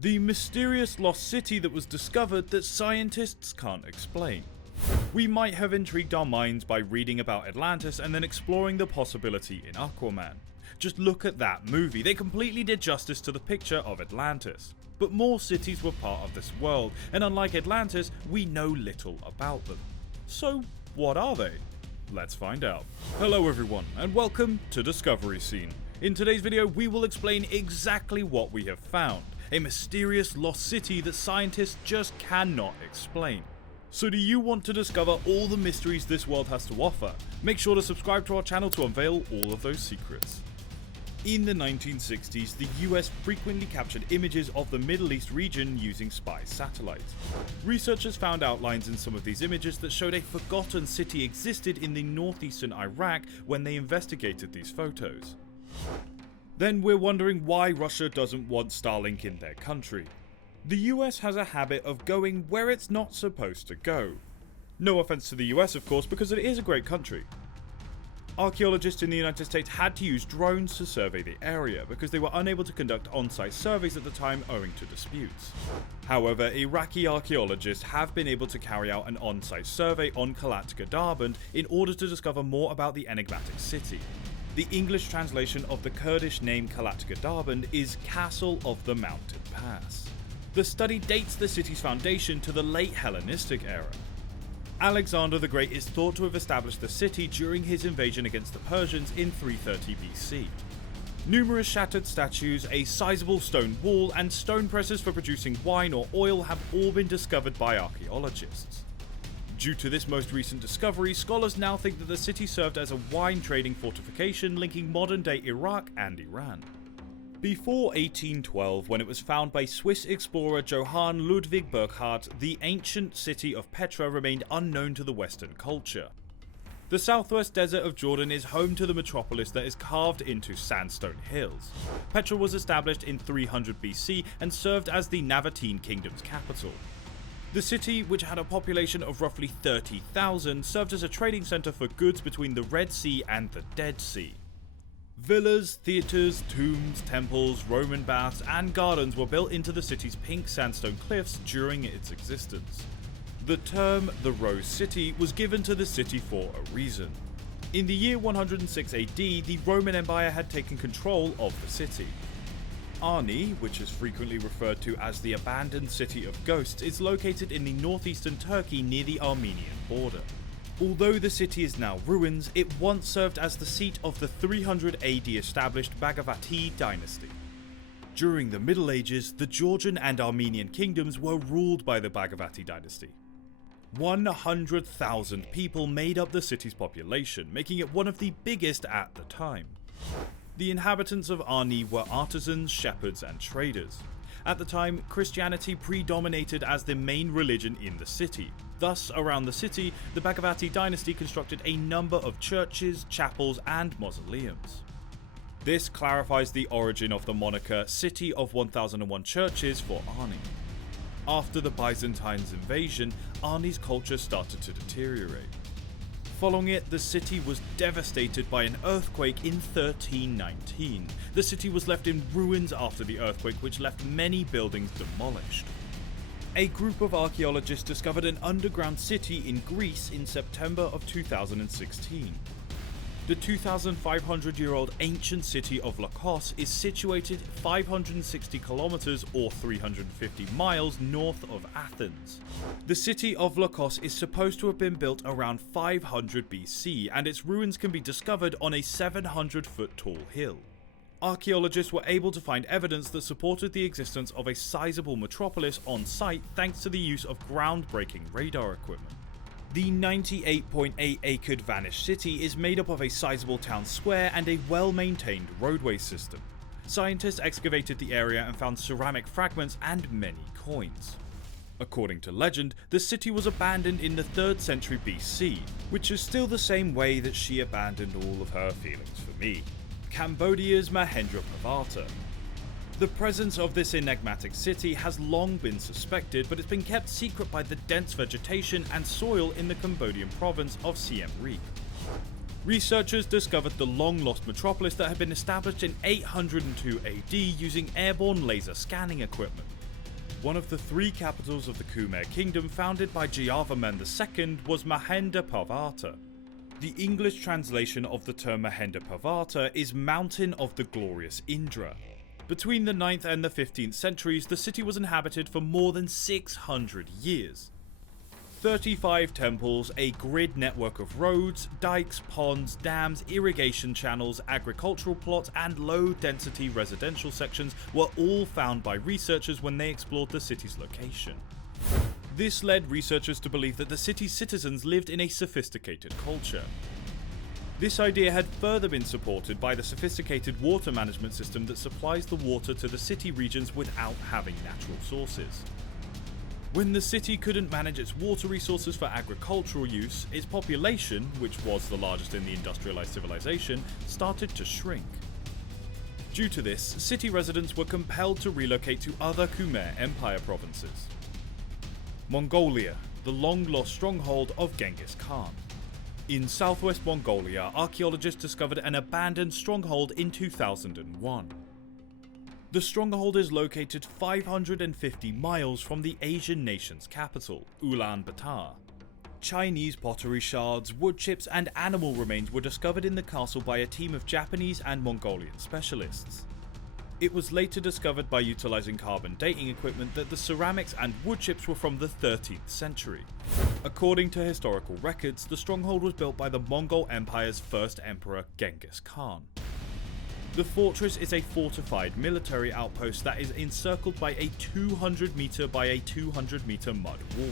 the mysterious lost city that was discovered that scientists can't explain. We might have intrigued our minds by reading about Atlantis and then exploring the possibility in Aquaman. Just look at that movie, they completely did justice to the picture of Atlantis. But more cities were part of this world, and unlike Atlantis, we know little about them. So, what are they? Let's find out. Hello everyone, and welcome to Discovery Scene. In today's video, we will explain exactly what we have found. A mysterious lost city that scientists just cannot explain. So do you want to discover all the mysteries this world has to offer? Make sure to subscribe to our channel to unveil all of those secrets. In the 1960s, the US frequently captured images of the Middle East region using spy satellites. Researchers found outlines in some of these images that showed a forgotten city existed in the northeastern Iraq when they investigated these photos. Then we're wondering why Russia doesn't want Starlink in their country. The US has a habit of going where it's not supposed to go. No offense to the US, of course, because it is a great country. Archaeologists in the United States had to use drones to survey the area because they were unable to conduct on-site surveys at the time owing to disputes. However, Iraqi archaeologists have been able to carry out an on-site survey on Kalat Gadarband in order to discover more about the enigmatic city. The English translation of the Kurdish name Kalat Gadarband is Castle of the Mountain Pass. The study dates the city's foundation to the late Hellenistic era. Alexander the Great is thought to have established the city during his invasion against the Persians in 330 BC. Numerous shattered statues, a sizable stone wall, and stone presses for producing wine or oil have all been discovered by archaeologists. Due to this most recent discovery, scholars now think that the city served as a wine trading fortification linking modern-day Iraq and Iran. Before 1812, when it was found by Swiss explorer Johann Ludwig Burckhardt, the ancient city of Petra remained unknown to the Western culture. The southwest desert of Jordan is home to the metropolis that is carved into sandstone hills. Petra was established in 300 BC and served as the Nabatean kingdom's capital. The city, which had a population of roughly 30,000, served as a trading center for goods between the Red Sea and the Dead Sea. Villas, theatres, tombs, temples, Roman baths, and gardens were built into the city's pink sandstone cliffs during its existence. The term the Rose City was given to the city for a reason. In the year 106 AD, the Roman Empire had taken control of the city. Arni, which is frequently referred to as the abandoned city of ghosts, is located in the northeastern Turkey near the Armenian border. Although the city is now ruins, it once served as the seat of the 300 AD established Bhagavati dynasty. During the Middle Ages, the Georgian and Armenian kingdoms were ruled by the Bhagavati dynasty. 100,000 people made up the city's population, making it one of the biggest at the time. The inhabitants of Arni were artisans, shepherds, and traders. At the time, Christianity predominated as the main religion in the city. Thus, around the city, the Bhagavati dynasty constructed a number of churches, chapels, and mausoleums. This clarifies the origin of the moniker City of 1001 Churches for Arni. After the Byzantines' invasion, Arni's culture started to deteriorate. Following it, the city was devastated by an earthquake in 1319. The city was left in ruins after the earthquake, which left many buildings demolished. A group of archaeologists discovered an underground city in Greece in September of 2016. The 2,500-year-old ancient city of Lakos is situated 560 kilometers or 350 miles north of Athens. The city of Lakos is supposed to have been built around 500 BC, and its ruins can be discovered on a 700-foot tall hill. Archaeologists were able to find evidence that supported the existence of a sizable metropolis on site thanks to the use of groundbreaking radar equipment. The 98.8-acre vanished city is made up of a sizable town square and a well-maintained roadway system. Scientists excavated the area and found ceramic fragments and many coins. According to legend, the city was abandoned in the 3rd century BC, which is still the same way that she abandoned all of her feelings for me. Cambodia's Mahendraparvata. The presence of this enigmatic city has long been suspected, but it's been kept secret by the dense vegetation and soil in the Cambodian province of Siem Reap. Researchers discovered the long-lost metropolis that had been established in 802 AD using airborne laser scanning equipment. One of the three capitals of the Khmer kingdom founded by Jayavarman II was Mahendraparvata. The English translation of the term Mahendraparvata is Mountain of the Glorious Indra. Between the 9th and the 15th centuries, the city was inhabited for more than 600 years. 35 temples, a grid network of roads, dikes, ponds, dams, irrigation channels, agricultural plots, and low-density residential sections were all found by researchers when they explored the city's location. This led researchers to believe that the city's citizens lived in a sophisticated culture. This idea had further been supported by the sophisticated water management system that supplies the water to the city regions without having natural sources. When the city couldn't manage its water resources for agricultural use, its population, which was the largest in the industrialized civilization, started to shrink. Due to this, city residents were compelled to relocate to other Khmer Empire provinces. Mongolia, the long-lost stronghold of Genghis Khan. In southwest Mongolia, archaeologists discovered an abandoned stronghold in 2001. The stronghold is located 550 miles from the Asian nation's capital, Ulaanbaatar. Chinese pottery shards, wood chips, and animal remains were discovered in the castle by a team of Japanese and Mongolian specialists. It was later discovered by utilizing carbon dating equipment that the ceramics and wood chips were from the 13th century. According to historical records, the stronghold was built by the Mongol Empire's first emperor, Genghis Khan. The fortress is a fortified military outpost that is encircled by a 200 meter by a 200 meter mud wall.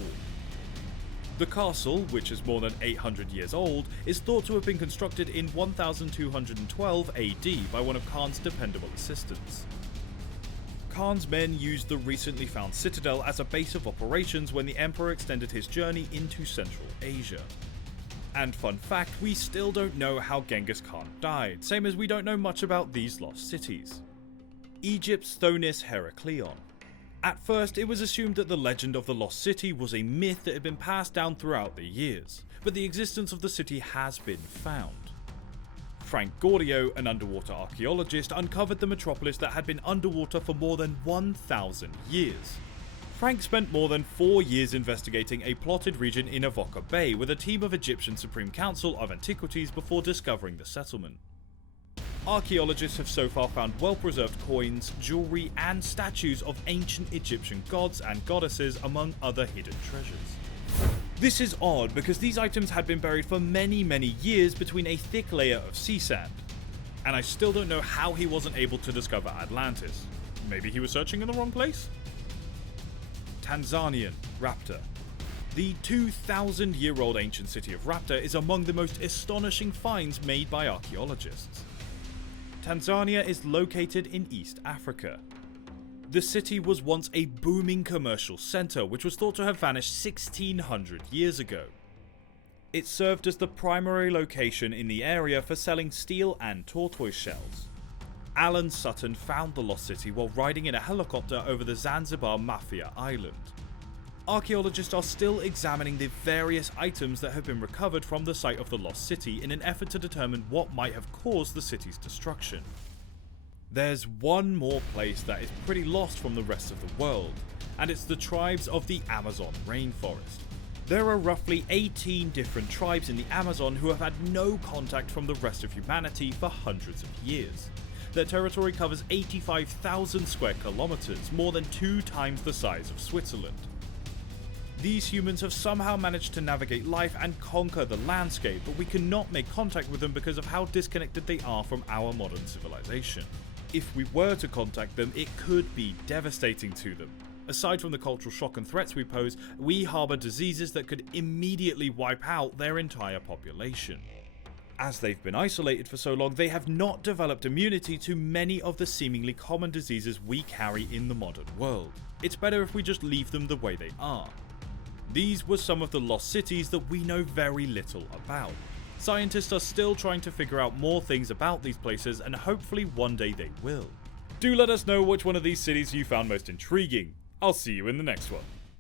The castle, which is more than 800 years old, is thought to have been constructed in 1212 AD by one of Khan's dependable assistants. Khan's men used the recently found citadel as a base of operations when the emperor extended his journey into Central Asia. And fun fact, we still don't know how Genghis Khan died, same as we don't know much about these lost cities. Egypt's Thonis Heracleion. At first, it was assumed that the legend of the lost city was a myth that had been passed down throughout the years, but the existence of the city has been found. Frank Gordio, an underwater archaeologist, uncovered the metropolis that had been underwater for more than 1,000 years. Frank spent more than 4 years investigating a plotted region in Avoca Bay with a team of Egyptian Supreme Council of Antiquities before discovering the settlement. Archaeologists have so far found well-preserved coins, jewelry, and statues of ancient Egyptian gods and goddesses, among other hidden treasures. This is odd because these items had been buried for many years between a thick layer of sea sand, and I still don't know how he wasn't able to discover Atlantis. Maybe he was searching in the wrong place? Tanzanian Rapta. The 2,000-year-old ancient city of Rapta is among the most astonishing finds made by archaeologists. Tanzania is located in East Africa. The city was once a booming commercial centre which was thought to have vanished 1,600 years ago. It served as the primary location in the area for selling steel and tortoise shells. Alan Sutton found the lost city while riding in a helicopter over the Zanzibar Mafia Island. Archaeologists are still examining the various items that have been recovered from the site of the lost city in an effort to determine what might have caused the city's destruction. There's one more place that is pretty lost from the rest of the world, and it's the tribes of the Amazon rainforest. There are roughly 18 different tribes in the Amazon who have had no contact from the rest of humanity for hundreds of years. Their territory covers 85,000 square kilometers, more than 2 times the size of Switzerland. These humans have somehow managed to navigate life and conquer the landscape, but we cannot make contact with them because of how disconnected they are from our modern civilization. If we were to contact them, it could be devastating to them. Aside from the cultural shock and threats we pose, we harbour diseases that could immediately wipe out their entire population. As they've been isolated for so long, they have not developed immunity to many of the seemingly common diseases we carry in the modern world. It's better if we just leave them the way they are. These were some of the lost cities that we know very little about. Scientists are still trying to figure out more things about these places, and hopefully one day they will. Do let us know which one of these cities you found most intriguing. I'll see you in the next one.